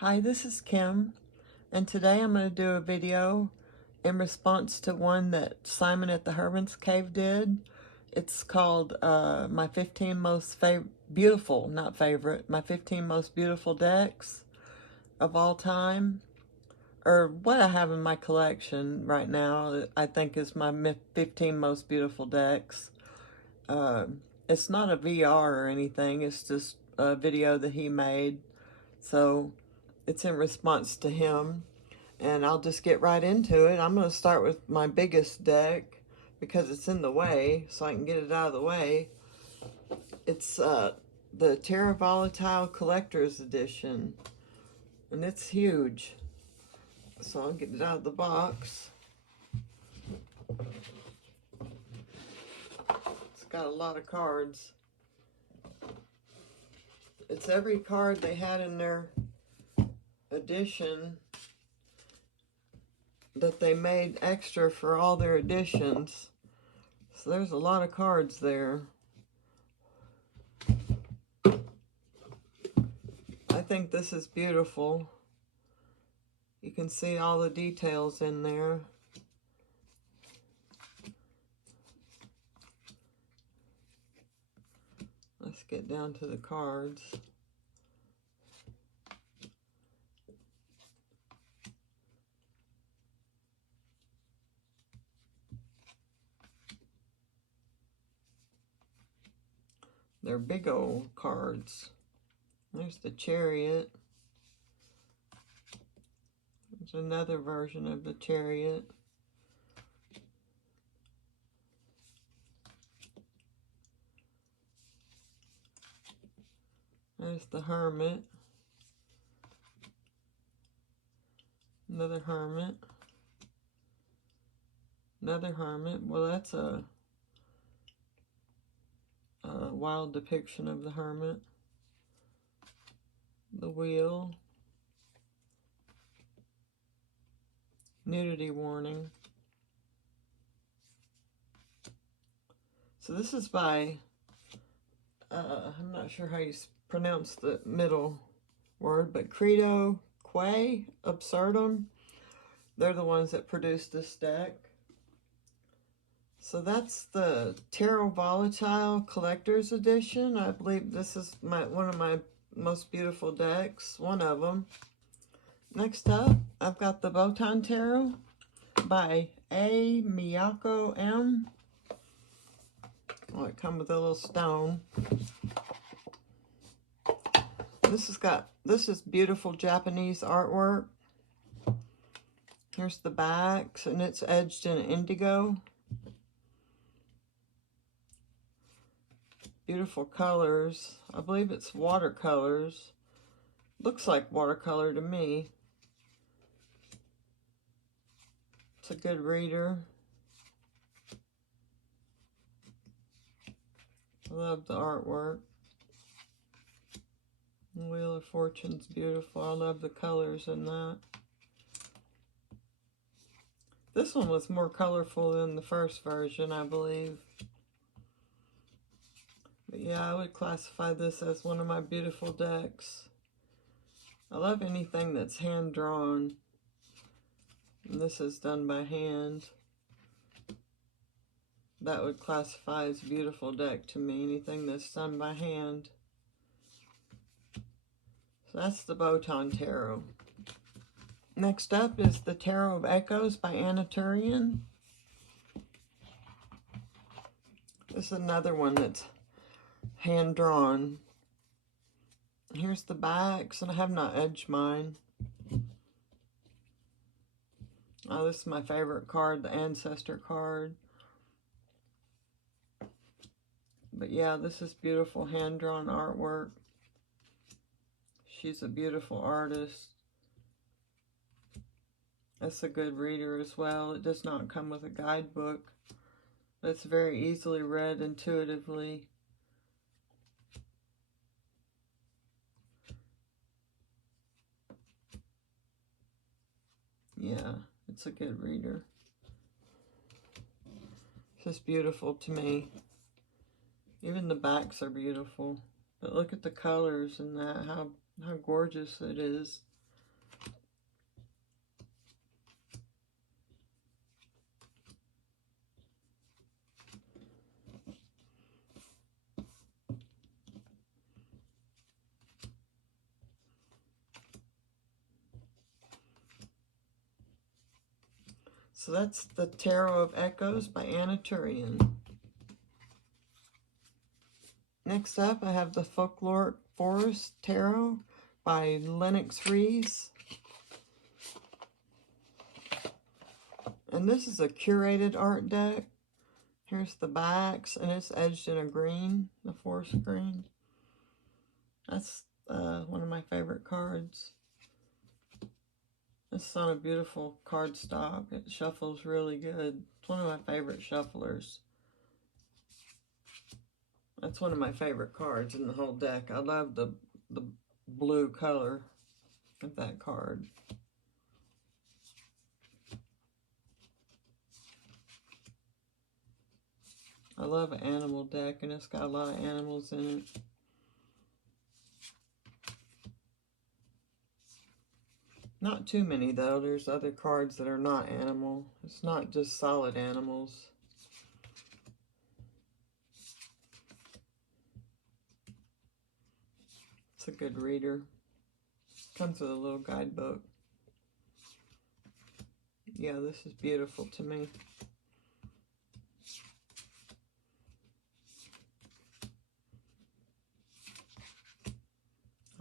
Hi, this is Kim, and today I'm going to do a video in response to one that Simon at the Herman's Cave did. It's called my 15 most beautiful, not favorite, my 15 most beautiful decks of all time, or what I have in my collection right now, I think is my 15 most beautiful decks. It's not a VR or anything, it's just a video that he made, so it's in response to him, and I'll just get right into it. I'm going to start with my biggest deck because it's in the way, so I can get it out of the way. It's the Terra Volatile Collector's Edition, and it's huge. So I'll get it out of the box. It's got a lot of cards. It's every card they had in their edition that they made extra for all their editions. So there's a lot of cards there. I think this is beautiful. You can see all the details in there. Let's get down to the cards. They're big old cards. There's the Chariot. There's another version of the Chariot. There's the Hermit. Another Hermit. Another Hermit. Well, that's a wild depiction of the Hermit. The Wheel. Nudity warning. So this is by, I'm not sure how you pronounce the middle word, but Credo Quay Absurdum. They're the ones that produced this deck. So that's the Terra Volatile Collector's Edition. I believe this is one of my most beautiful decks, one of them. Next up, I've got the Botan Tarot by A. Miyako M. Oh, it comes with a little stone. This is beautiful Japanese artwork. Here's the backs, and it's edged in indigo. Beautiful colors. I believe it's watercolors. Looks like watercolor to me. It's a good reader. I love the artwork. The Wheel of Fortune's beautiful. I love the colors in that. This one was more colorful than the first version, I believe. But yeah, I would classify this as one of my beautiful decks. I love anything that's hand-drawn. And this is done by hand. That would classify as a beautiful deck to me, anything that's done by hand. So that's the Botan Tarot. Next up is the Tarot of Echoes by Anna Turian. This is another one that's hand-drawn. Here's the backs, and I have not edged mine. Oh, this is my favorite card, the Ancestor card. But yeah, this is beautiful hand-drawn artwork. She's a beautiful artist. That's a good reader as well. It does not come with a guidebook, but it's very easily read intuitively. Yeah, it's a good reader. It's just beautiful to me. Even the backs are beautiful. But look at the colors and that, how gorgeous it is. So that's the Tarot of Echoes by Anna Turian. Next up, I have the Folkloric Forest Tarot by Lennox Rees. And this is a curated art deck. Here's the backs, and it's edged in a green, the forest green. That's one of my favorite cards. This is on a beautiful cardstock. It shuffles really good. It's one of my favorite shufflers. That's one of my favorite cards in the whole deck. I love the blue color of that card. I love an animal deck, and it's got a lot of animals in it. Not too many, though. There's other cards that are not animal. It's not just solid animals. It's a good reader. Comes with a little guidebook. Yeah, this is beautiful to me.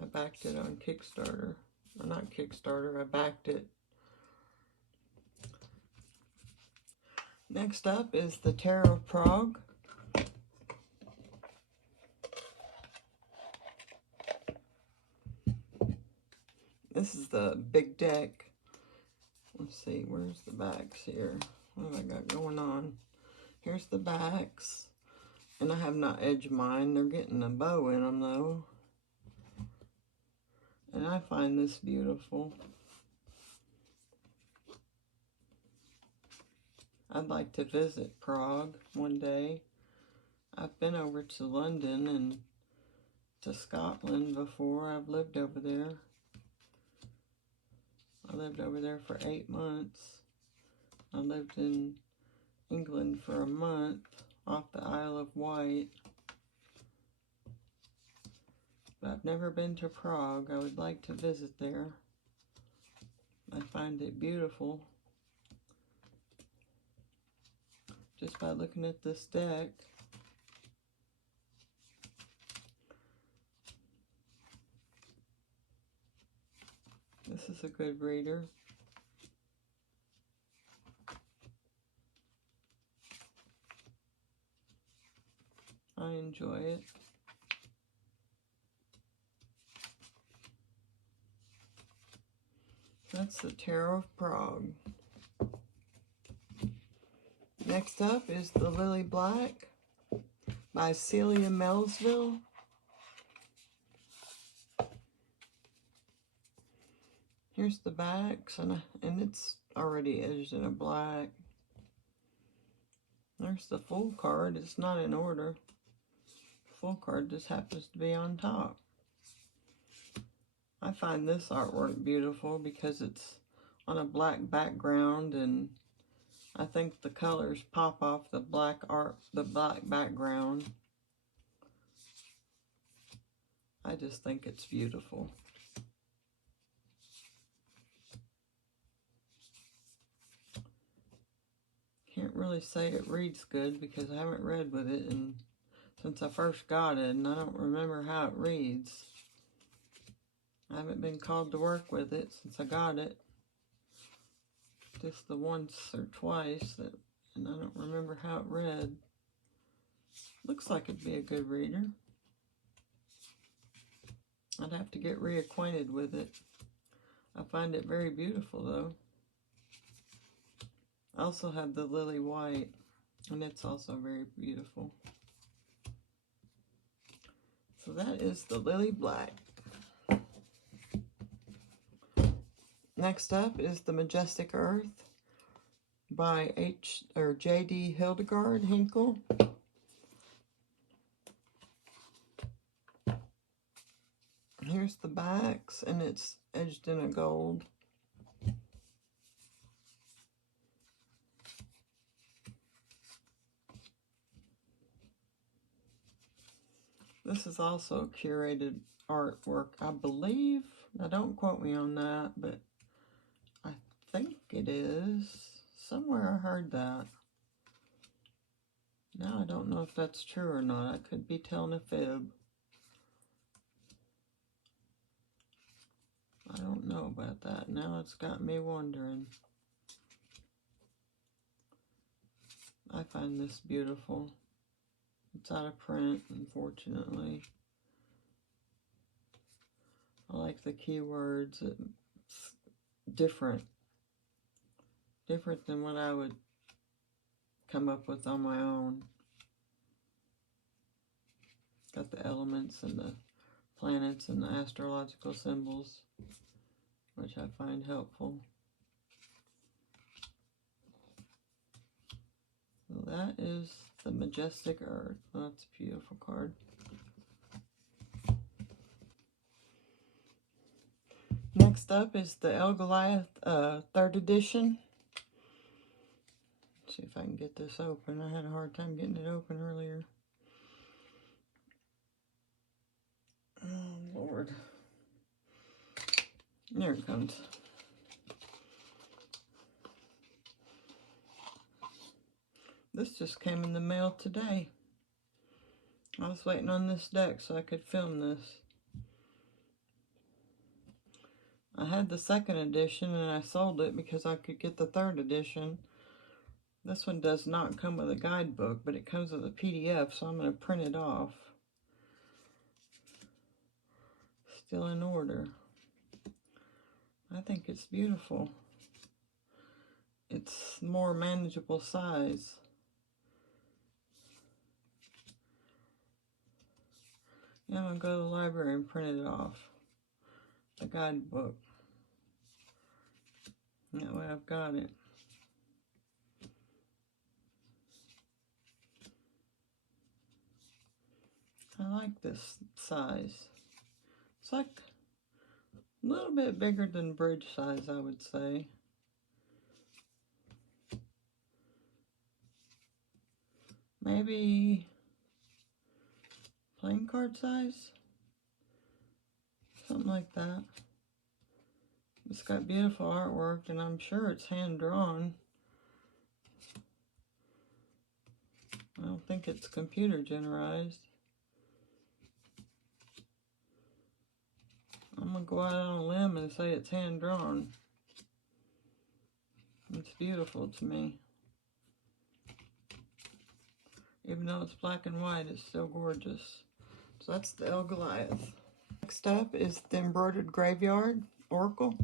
I backed it on Kickstarter. Or not Kickstarter, I backed it. Next up is the Tarot of Prague. This is the big deck. Let's see, where's the backs here? What have I got going on? Here's the backs. And I have not edged mine. They're getting a bow in them, though. And I find this beautiful. I'd like to visit Prague one day. I've been over to London and to Scotland before. I've lived over there. I lived over there for 8 months. I lived in England for a month off the Isle of Wight. But I've never been to Prague. I would like to visit there. I find it beautiful just by looking at this deck. This is a good reader. I enjoy it. That's the Tarot of Prague. Next up is the Lily Black by Celia Melville. Here's the backs, and it's already edged in a black. There's the full card. It's not in order. The full card just happens to be on top. I find this artwork beautiful because it's on a black background, and I think the colors pop off the black background. I just think it's beautiful. Can't really say it reads good because I haven't read with it since I first got it, and I don't remember how it reads. I haven't been called to work with it since I got it. Just the once or twice, and I don't remember how it read. Looks like it'd be a good reader. I'd have to get reacquainted with it. I find it very beautiful, though. I also have the Lily White, and it's also very beautiful. So that is the Lily Black. Next up is the Majestic Earth by J.D. Hildegard Hinkle. Here's the backs, and it's edged in a gold. This is also curated artwork, I believe. Now, don't quote me on that, but I think it is. Somewhere I heard that. Now I don't know if that's true or not. I could be telling a fib. I don't know about that. Now it's got me wondering. I find this beautiful. It's out of print, unfortunately. I like the keywords. It's different. Different than what I would come up with on my own. Got the elements and the planets and the astrological symbols, which I find helpful. So that is the Majestic Earth. Oh, that's a beautiful card. Next up is the El Goliath 3rd edition. Let's see if I can get this open. I had a hard time getting it open earlier. Oh, Lord. There it comes. This just came in the mail today. I was waiting on this deck so I could film this. I had the 2nd edition and I sold it because I could get the 3rd edition. This one does not come with a guidebook, but it comes with a PDF, so I'm going to print it off. Still in order. I think it's beautiful. It's more manageable size. Yeah, I'm going to go to the library and print it off. The guidebook. That way I've got it. I like this size. It's like a little bit bigger than bridge size, I would say. Maybe playing card size? Something like that. It's got beautiful artwork, and I'm sure it's hand-drawn. I don't think it's computer generized. I'm going to go out on a limb and say it's hand-drawn. It's beautiful to me. Even though it's black and white, it's still gorgeous. So that's the El Goliath. Next up is the Embroidered Graveyard Oracle.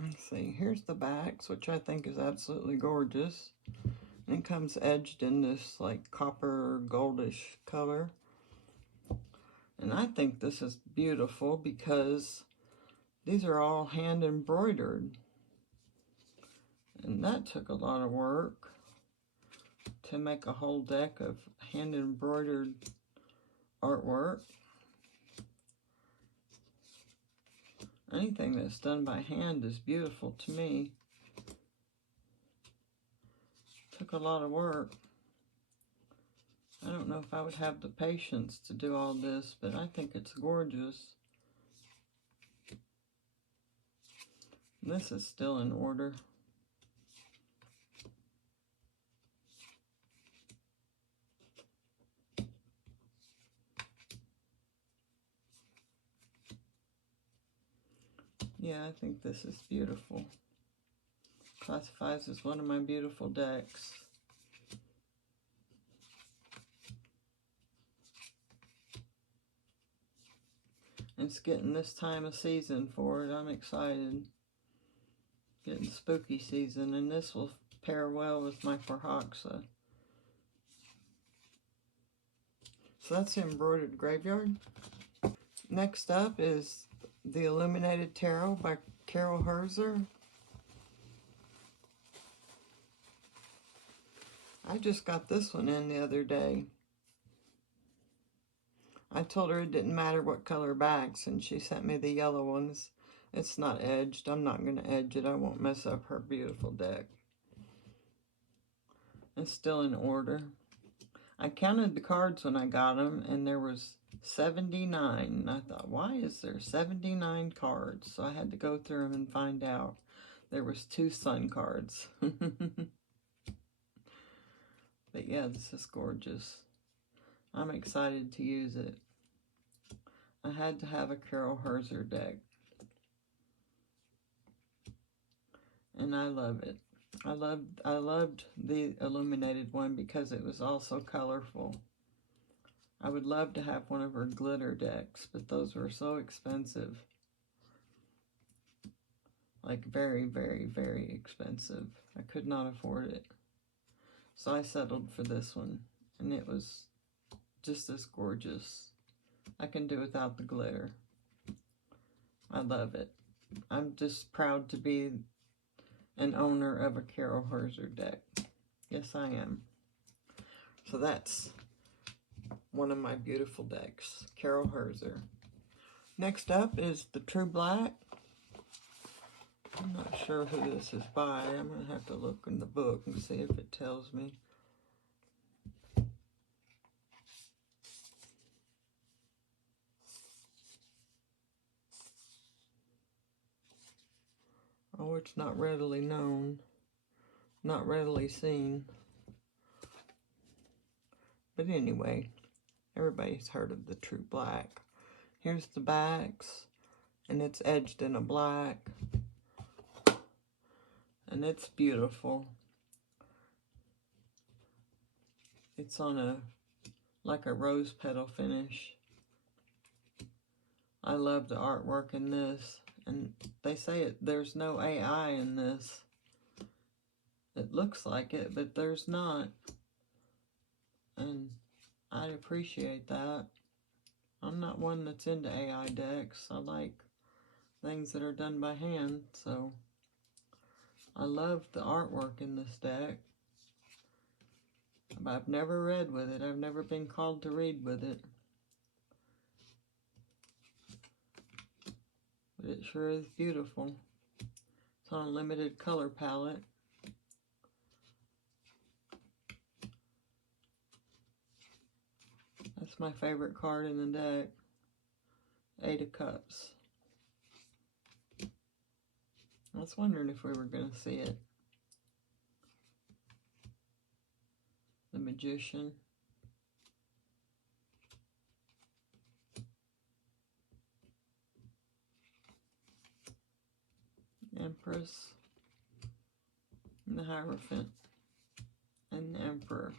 Let's see, here's the backs, which I think is absolutely gorgeous. And it comes edged in this like copper goldish color. And I think this is beautiful because these are all hand embroidered. And that took a lot of work to make a whole deck of hand embroidered artwork. Anything that's done by hand is beautiful to me. Took a lot of work. I don't know if I would have the patience to do all this, but I think it's gorgeous. This is still in order. Yeah, I think this is beautiful. Classifies as one of my beautiful decks. It's getting this time of season for it. I'm excited. Getting spooky season, and this will pair well with my Forhaxa. So that's the Embroidered Graveyard. Next up is the Illuminated Tarot by Carol Herzer. I just got this one in the other day. I told her it didn't matter what color backs, and she sent me the yellow ones. It's not edged. I'm not going to edge it. I won't mess up her beautiful deck. It's still in order. I counted the cards when I got them, and there was 79. And I thought, why is there 79 cards? So I had to go through them and find out. There was 2 sun cards. But yeah, this is gorgeous. I'm excited to use it. I had to have a Carol Herzer deck. And I love it. I loved the illuminated one because it was also colorful. I would love to have one of her glitter decks, but those were so expensive. Like very, very, very expensive. I could not afford it. So I settled for this one, and it was just as gorgeous. I can do without the glitter. I love it. I'm just proud to be an owner of a Carol Herzer deck. Yes, I am. So that's one of my beautiful decks, Carol Herzer. Next up is the True Black. I'm not sure who this is by. I'm going to have to look in the book and see if it tells me. Oh, it's not readily known. Not readily seen. But anyway, everybody's heard of the True Black. Here's the backs, and it's edged in a black. And it's beautiful. It's on like a rose petal finish. I love the artwork in this. And they say there's no AI in this. It looks like it, but there's not. And I appreciate that. I'm not one that's into AI decks. I like things that are done by hand, so I love the artwork in this deck. But I've never read with it. I've never been called to read with it. But it sure is beautiful. It's on a limited color palette. That's my favorite card in the deck. 8 of Cups. I was wondering if we were going to see it. The Magician. Empress. And the Hierophant. And the Emperor.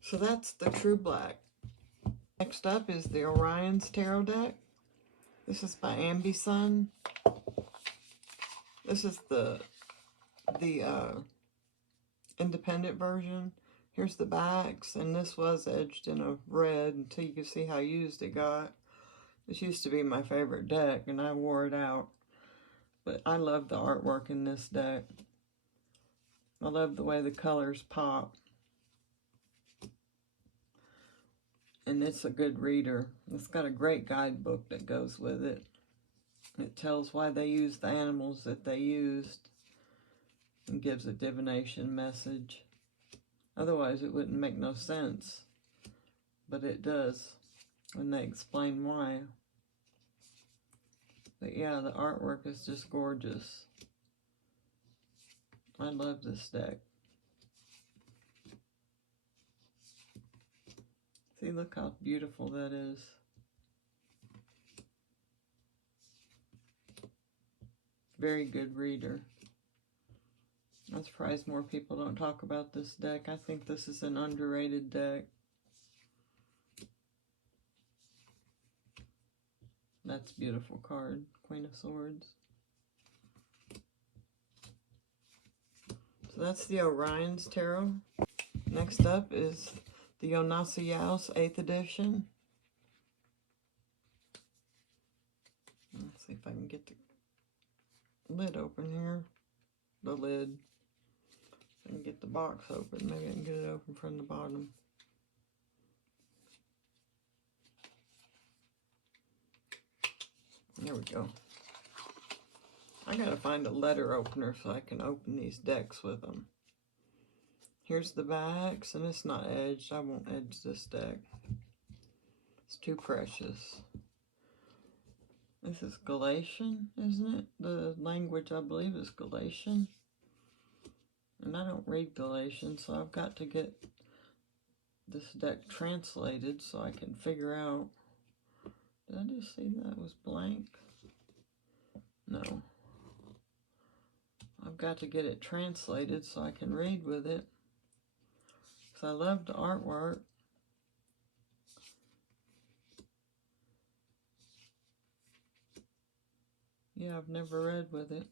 So that's the True Black. Next up is the Orion's Tarot deck. This is by Ambi-Sun. This is the independent version. Here's the backs, and this was edged in a red until you can see how used it got. This used to be my favorite deck, and I wore it out. But I love the artwork in this deck. I love the way the colors pop. And it's a good reader. It's got a great guidebook that goes with it. It tells why they used the animals that they used and gives a divination message. Otherwise, it wouldn't make no sense. But it does when they explain why. But yeah, the artwork is just gorgeous. I love this deck. See, look how beautiful that is. Very good reader. I'm surprised more people don't talk about this deck. I think this is an underrated deck. That's a beautiful card. Queen of Swords. So that's the Orion's Tarot. Next up is the Yonasayaos 8th edition. Let's see if I can get the lid open here. The lid. I can get the box open. Maybe I can get it open from the bottom. There we go. I gotta find a letter opener so I can open these decks with them. Here's the backs, and it's not edged. I won't edge this deck. It's too precious. This is Galatian, isn't it? The language, I believe, is Galatian. And I don't read Galatian, so I've got to get this deck translated so I can figure out. Did I just see that was blank? No. I've got to get it translated so I can read with it. Because I love the artwork. Yeah, I've never read with it.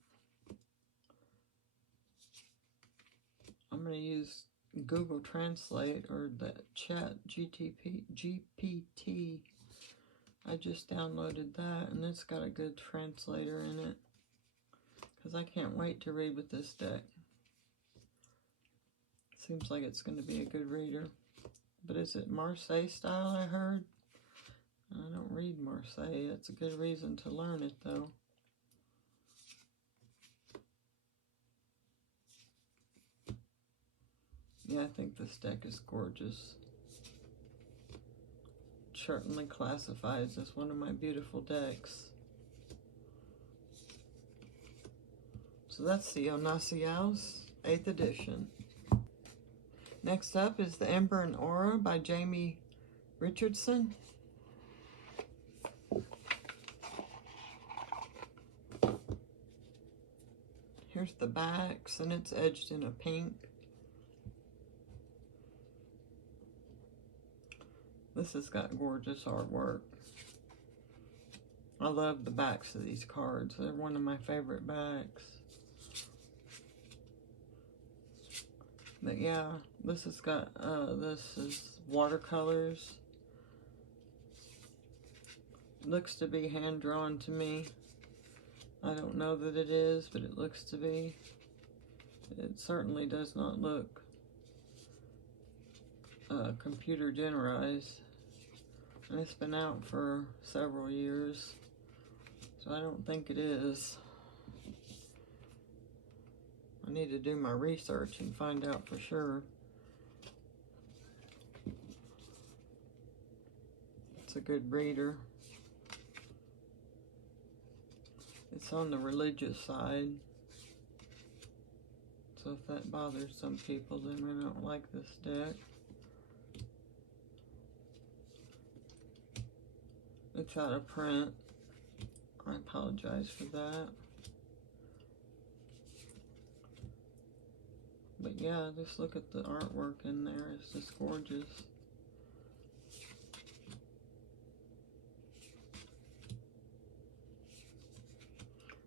I'm going to use Google Translate or the chat GPT. I just downloaded that, and it's got a good translator in it. Because I can't wait to read with this deck. Seems like it's going to be a good reader. But is it Marseille style, I heard? I don't read Marseille. It's a good reason to learn it, though. Yeah, I think this deck is gorgeous. Certainly classifies as one of my beautiful decks. So that's the Onaciaus 8th edition. Next up is the Ember and Aura by Jamie Richardson. Here's the backs, and it's edged in a pink. This has got gorgeous artwork. I love the backs of these cards. They're one of my favorite backs. But yeah, this has got, this is watercolors. Looks to be hand-drawn to me. I don't know that it is, but it looks to be. It certainly does not look computer generalized. And it's been out for several years, so I don't think it is. I need to do my research and find out for sure. It's a good reader. It's on the religious side, so if that bothers some people, they may not like this deck. It's out of print. I apologize for that. But yeah, just look at the artwork in there. It's just gorgeous.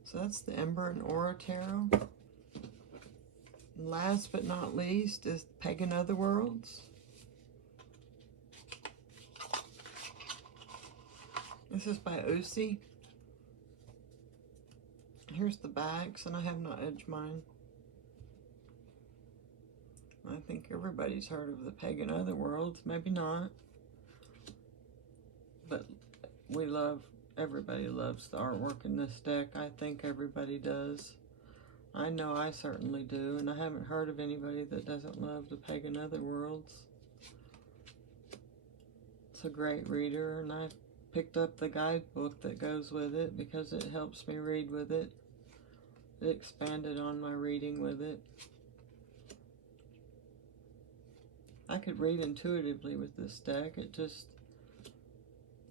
So that's the Ember and Aura Tarot. And last but not least is Pagan Otherworlds. This is by Usi. Here's the backs, and I have not edged mine. I think everybody's heard of the Pagan Otherworlds. Maybe not. But we love, everybody loves the artwork in this deck. I think everybody does. I know I certainly do, and I haven't heard of anybody that doesn't love the Pagan Otherworlds. It's a great reader, and I picked up the guidebook that goes with it because it helps me read with it. It expanded on my reading with it. I could read intuitively with this deck. It just,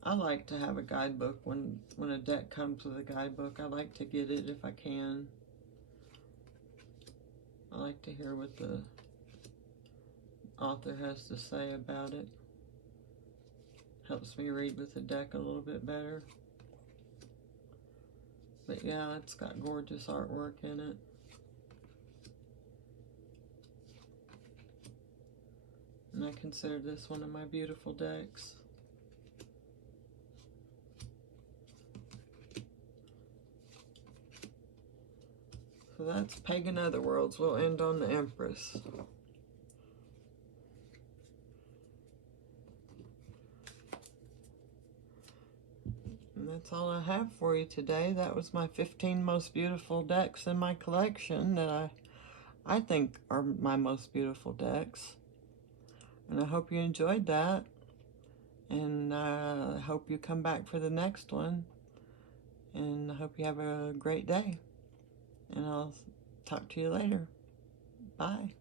I like to have a guidebook when a deck comes with a guidebook. I like to get it if I can. I like to hear what the author has to say about it. Helps me read with the deck a little bit better. But yeah, it's got gorgeous artwork in it. And I consider this one of my beautiful decks. So that's Pagan Otherworlds. We'll end on the Empress. And that's all I have for you today. That was my 15 most beautiful decks in my collection that I think are my most beautiful decks. And I hope you enjoyed that. And I hope you come back for the next one. And I hope you have a great day. And I'll talk to you later. Bye.